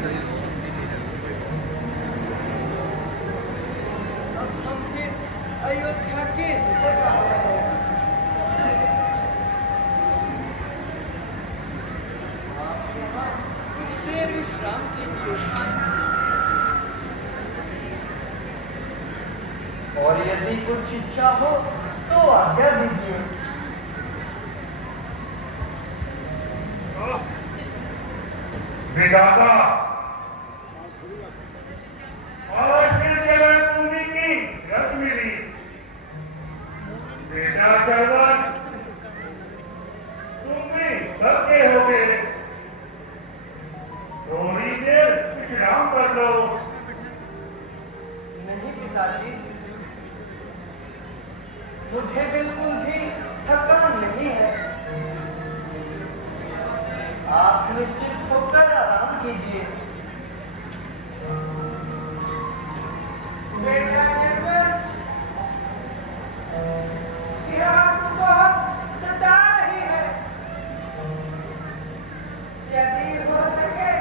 अब हम फिर अयोध्या के निकट आ गए हैं। आप यहाँ कुछ देर विश्राम कीजिए और यदि कुछ इच्छा हो तो आज्ञा दीजिए। विधाता आज फिर जन्मभूमि की रत मिली। बेटा जवान तुम भी थके हो गए, थोड़ी देर विश्राम कर लो। नहीं पिताजी, मुझे बिल्कुल भी थकान नहीं है। आप निश्चिंत होकर आराम कीजिए। बेटा निर्मल, यह आपको बहुत सता रही है। यदि हो सके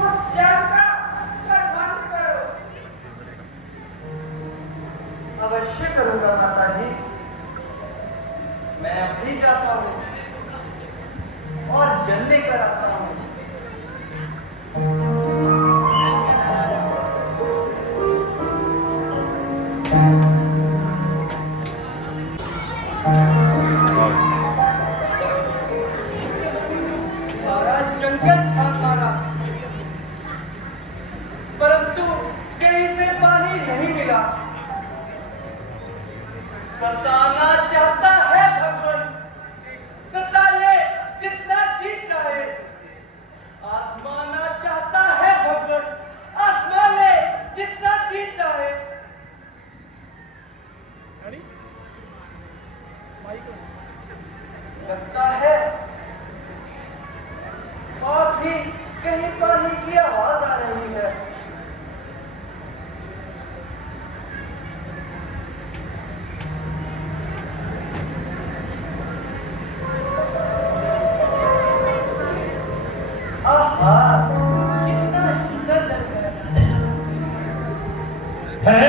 उस जल का प्रबंध करो। अवश्य करूंगा माताजी। मैं अभी जाता हूँ और जल लेकर आता हूँ। सारा जंगल छान मारा, परंतु कहीं से पानी नहीं मिला। सताना चाहता है भगवान, सता ले जितना जी चाहे। आसमाना चाहता है भगवान, आसमान ले जितना जी चाहे। लगता है पास ही कहीं पानी की आवाज आ रही है। कितना सुंदर लग रहा है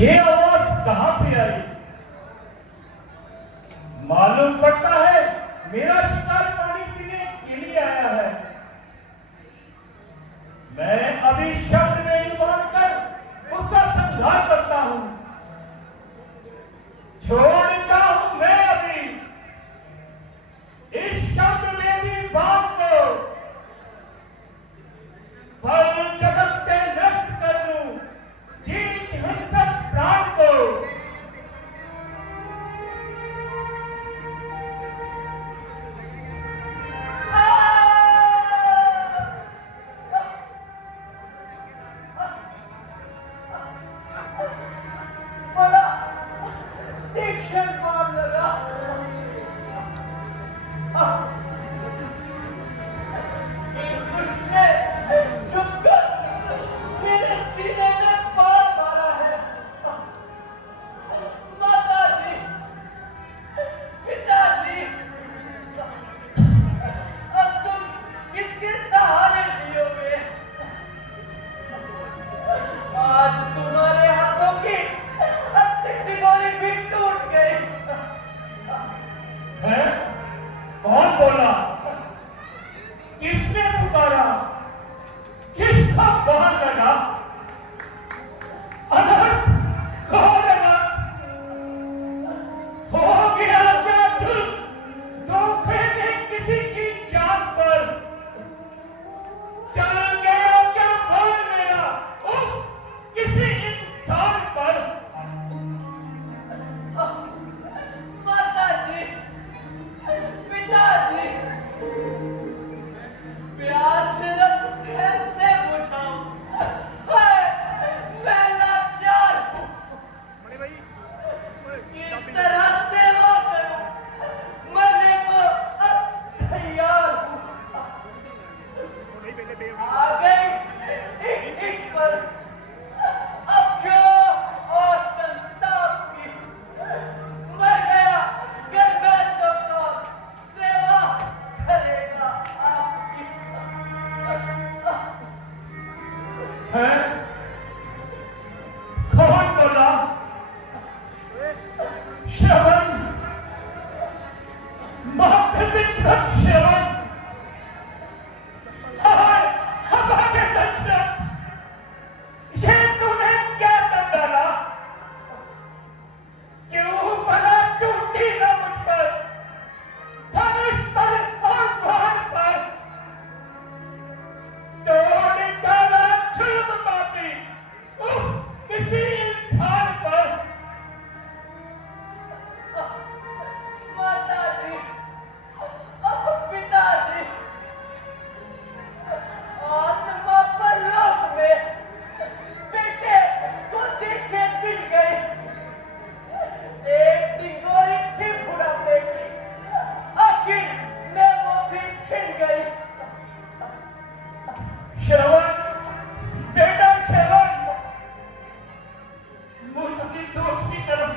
ये आवाज कहां से आई? मालूम पड़ता है मेरा शिकार पानी पीने के लिए आया है। मैं अभी शब्द नहीं मानकर उसका संहार करता हूं। छोड़ता हूं मैं अभी इस शब्द में भी बात को। पर जगत के नष्ट कर दूं जीत हिंसक प्राण को। बड़ा तीक्ष्ण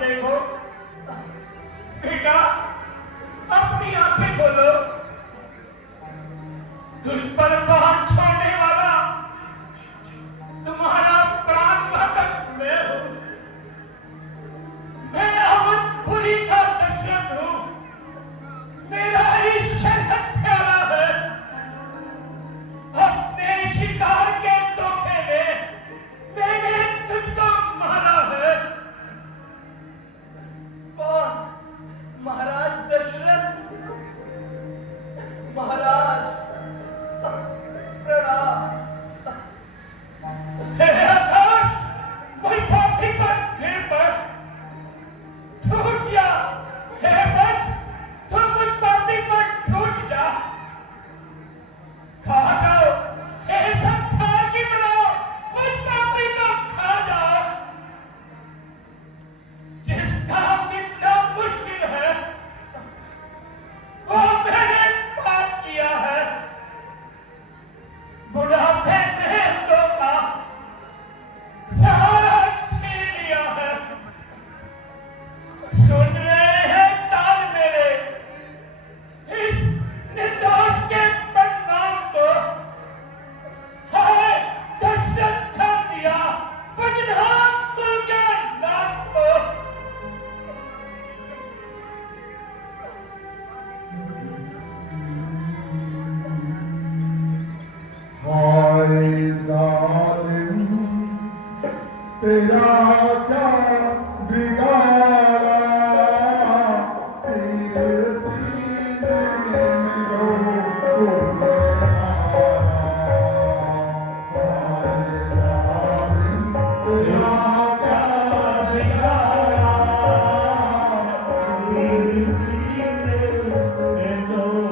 देखो बेटा, अपनी आंखें खोलो। तुझ पर वाहन छोड़ने वाला तुम्हारा प्राण घातक मैं हूं। मैं अवधपुरी का दशरथ हूं। मेरा ही शरत हत्यारा है। अपने शिकार के धोखे में मैंने तुझको मारा है। कौन? महाराज दशरथ? महाराज प्रणाम। हे आकाश, वही पापी पर गिर पड़। टूट जा। हे वज्र, तुम उस पापी पर टूट जा। खा जाओ। हे संसार की बनाओ, उस पापी को खा जाओ। जिसका मिटना मुश्किल है, वो मैंने पाप किया है। बुढ़ापे में धोखा सहारा छीन लिया है। सुन रहे हैं ताल मेरे, इस निर्दोष के परिणाम को। हाय दशरथ कर दिया बदनाम कुल के नाम को। हाय जालिम, तेरा क्या बिगाड़ा, तेरे सीने में रोको हाय जालिम, तेरा क्या बिगाड़ा, तेरे सीने में रोको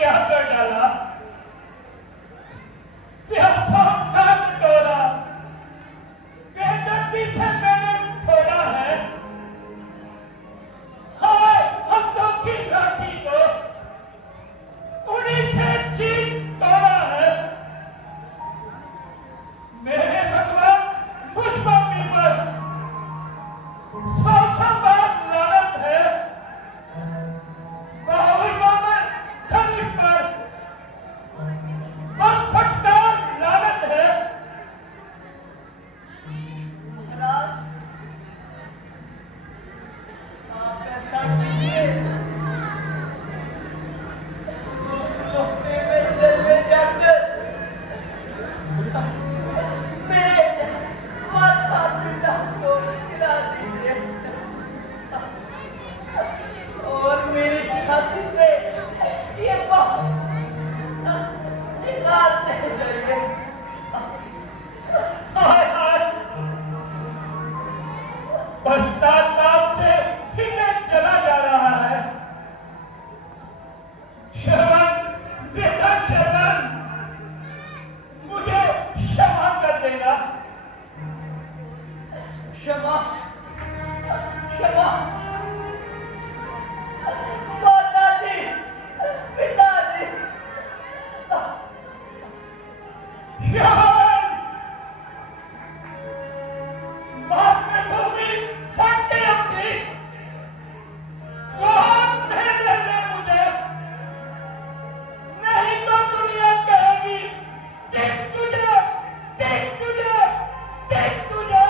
क्या कर डाला? प्यासा का कटोरा बेदर्दी से मैंने फोड़ा है। हाय हाथों की लाठी को उन्हीं से चीर तोड़ा है। मेरे भगवान मुझ पापी पर सौ बार लानत है। बाहुल बाबर धनी पर फटकार लानत है। महाराज, आप ऐसा कीजिए, उस लोटे में जलने जाकर मेरे माता पिता को खिला दीजिए और मेरी छाती से ये बात निकालते जाइए। हाय हाय पश्चाताप से हृदय चला जा रहा है। श्रवण बेटा श्रवण, मुझे क्षमा कर देना। क्षमा, क्षमा, माताजी, पिताजी, श्रवण मातृभूमि सत्य अपनी कौन भेजे दे मुझे, नहीं तो दुनिया कहेगी देख तुझे, देख तुझे, देख तुझे।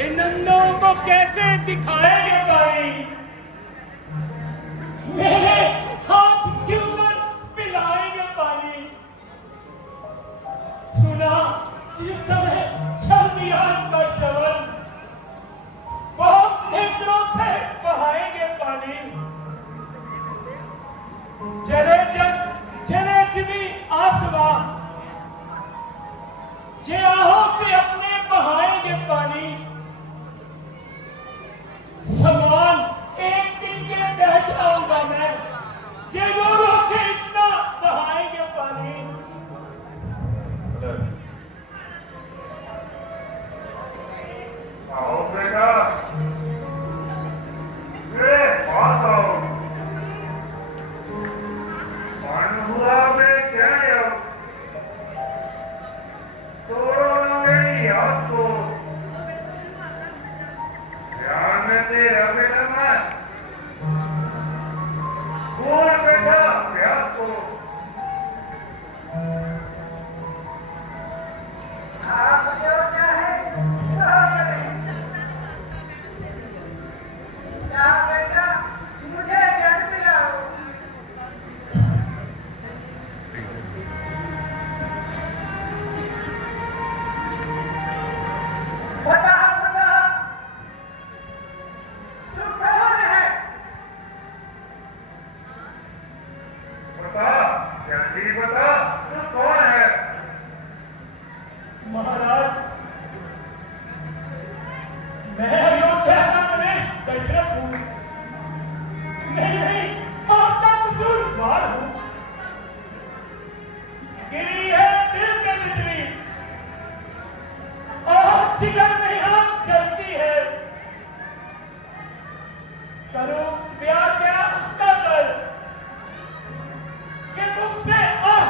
इन नंदों को कैसे दिखाएंगे भाई? मेरे हाथ के ऊपर पिलाएंगे पानी। सुना इस समय चल दिया इनका शवन, बहुत नेत्रों से बहाएंगे पानी। जरे जग जरे जिमी आसमां, जे आहों से अपने बहाएंगे पानी। समान एक दिन के बह जाऊंगा मैं, ये रो रो के इतना बहाएंगे पानी। आओ बेटा, मेरे पास आओ। मनहुआ में क्या है? तोड़ो नहीं आपको, ध्यान दे रवे नमा। कौन बेटा प्यास को? आप जो चाहे सो करें। क्या बेटा, मुझे जल पिलाओ। बता बता, तू कौन है? बता, जल्दी बता, तू कौन है? महाराज, मैं अयोध्या का नरेश दशरथ हूँ। नहीं, आपका कसूरवार हूँ। गिरी है दिल के बिजली और जिगर में आग जलती है। करूं प्यार क्या उसका कर कि मुख से आह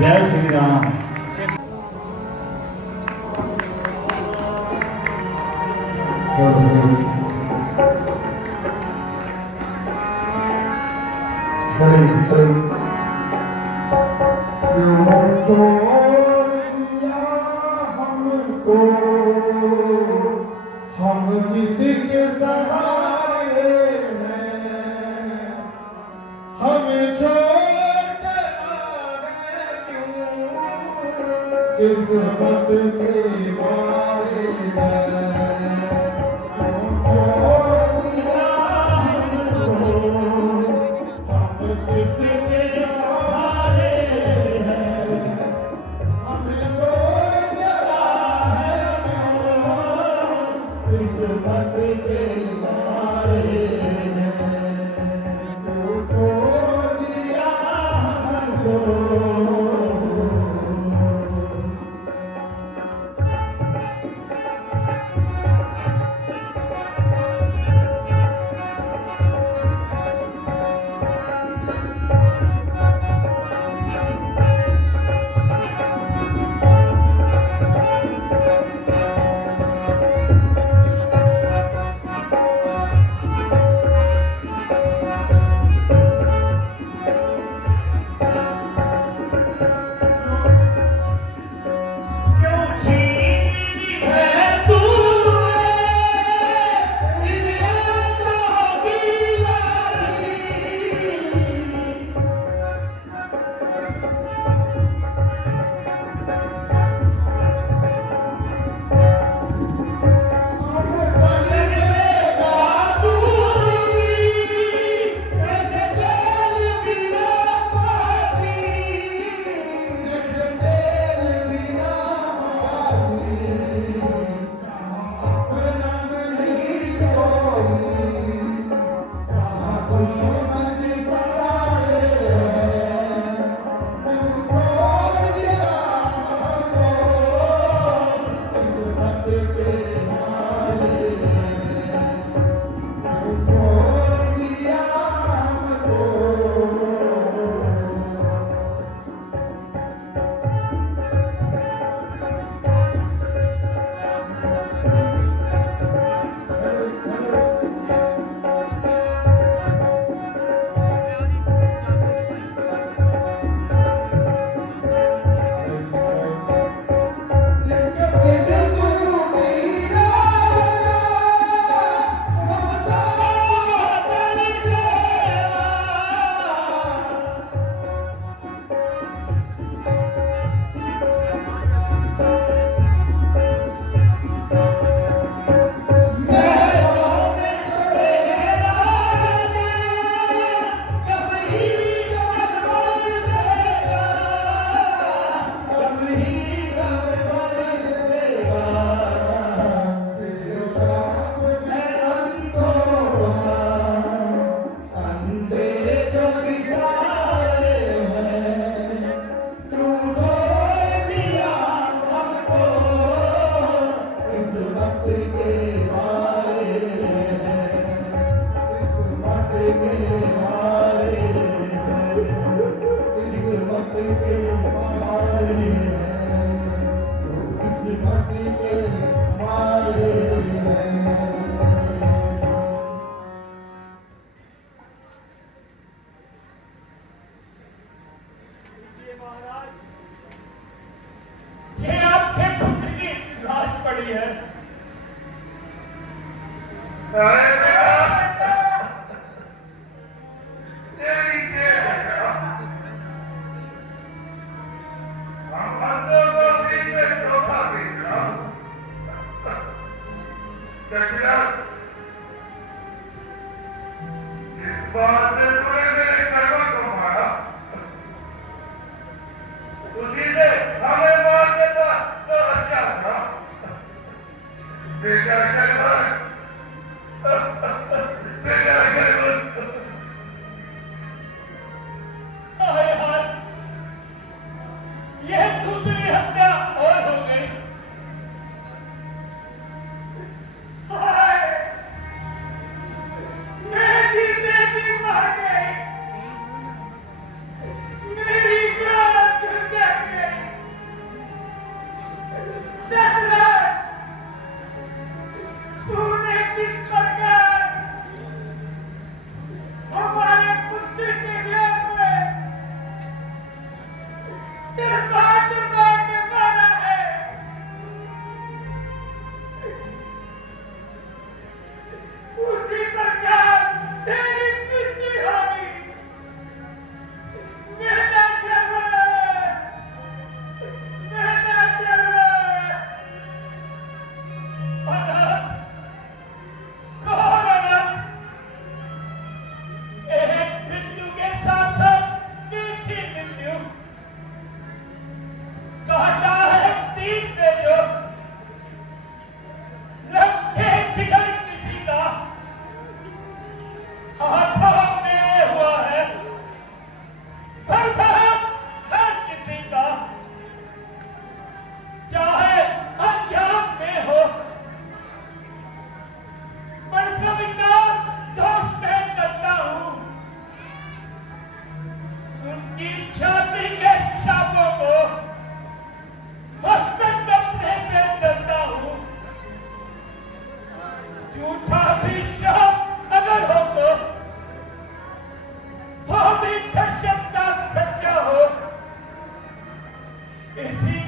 जय श्री राम। हरे हरे हमको हम किसी के सहारे हैं, हमें छोड़ चला है क्यों किस्मत के मारे हैं। छोड़ दिया हमको, हम किसी के सहारे हैं, हमें छोड़ चला है क्यों किस्मत के मारे हैं। तो छोड़ दिया हमको। क्यों छीन ली है तूने इन यादों की लाली। ये आपके पुत्र की लाश पड़ी है। अरे बेटा, तेरी देर है। हम अंदर नौकरी में धोखा भेजना। देखना, इस बात से तूने मेरे कर्म को मारा, उसी से हमें मार देता तो अच्छा था। बेटा शर्मा, बेटा शर्मा। हाय हाय, यह दूसरी हत्या और हो गई। हाय, मेरी बेटी मर गई। मेरी जान इसी